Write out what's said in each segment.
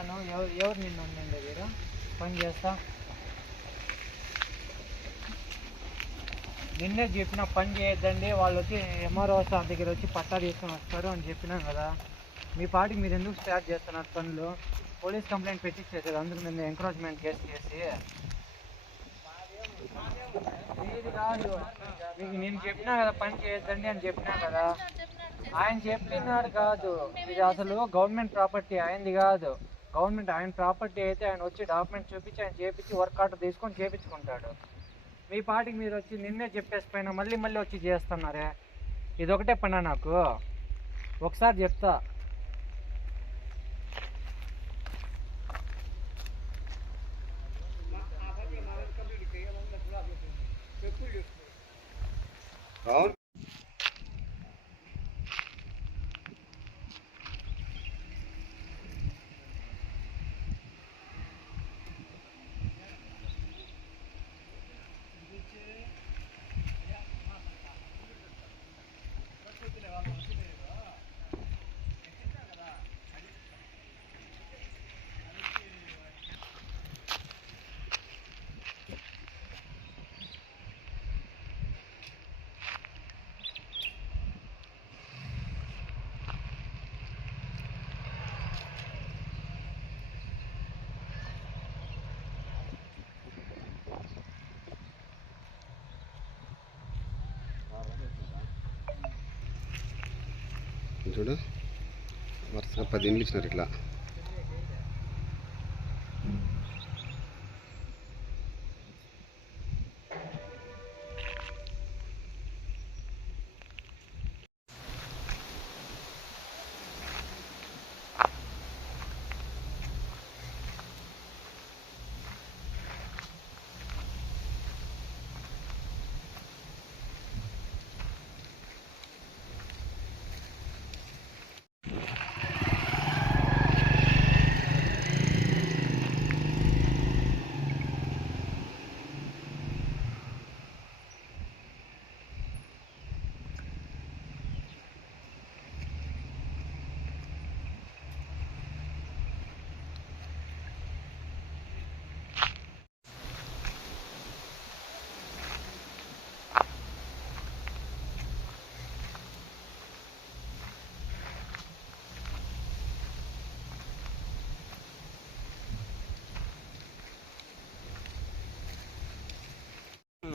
ఉంటాను ఎవరు ఎవరు నిన్ను ఉండండి మీరు పని చేస్తా నిన్నే చెప్పిన పని చేయొద్దండి వాళ్ళు వచ్చి ఎంఆర్ఓ సార్ దగ్గర వచ్చి పట్టా తీసుకొని వస్తారు అని చెప్పినాం కదా మీ పాటికి మీరు ఎందుకు స్టార్ట్ చేస్తున్నారు పనులు పోలీస్ కంప్లైంట్ పెట్టించేది అందుకు నేను ఎంకరేజ్మెంట్ కేసు చేసి ఇది కాదు మీకు నేను చెప్పినా కదా పని చేయొద్దండి అని చెప్పినా కదా ఆయన చెప్పినాడు కాదు ఇది అసలు గవర్నమెంట్ ప్రాపర్టీ ఆయనది కాదు గవర్నమెంట్ ఆయన ప్రాపర్టీ అయితే ఆయన వచ్చి డాక్యుమెంట్ చూపించి ఆయన చేపించి వర్క్ ఆర్డర్ తీసుకొని చేపించుకుంటాడు. మీ పాటికి మీరు వచ్చి నిన్నే చెప్పేసి పైన మళ్ళీ మళ్ళీ వచ్చి చేస్తున్నారే? ఇదొకటే ఒకటే పనా నాకు? ఒకసారి చెప్తా. అవును. చూడు. వరుసగా పది ఇండ్లు ఇచ్చినారు ఇట్లా.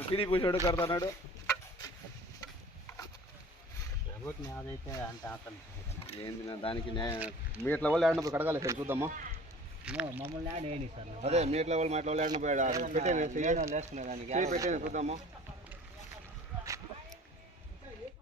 టీడీ పూసాడు కడతాడు ఏంది నా దానికి నే- మీ ఇట్లా వాళ్ళు ఆడినప్పుడు కడగాలి సార్ చూద్దామా? అదే మీ ఇట్లా వాళ్ళు మా ఇట్లా వాళ్ళు ఆడినప్పుడు పెట్టేది చూద్దామా?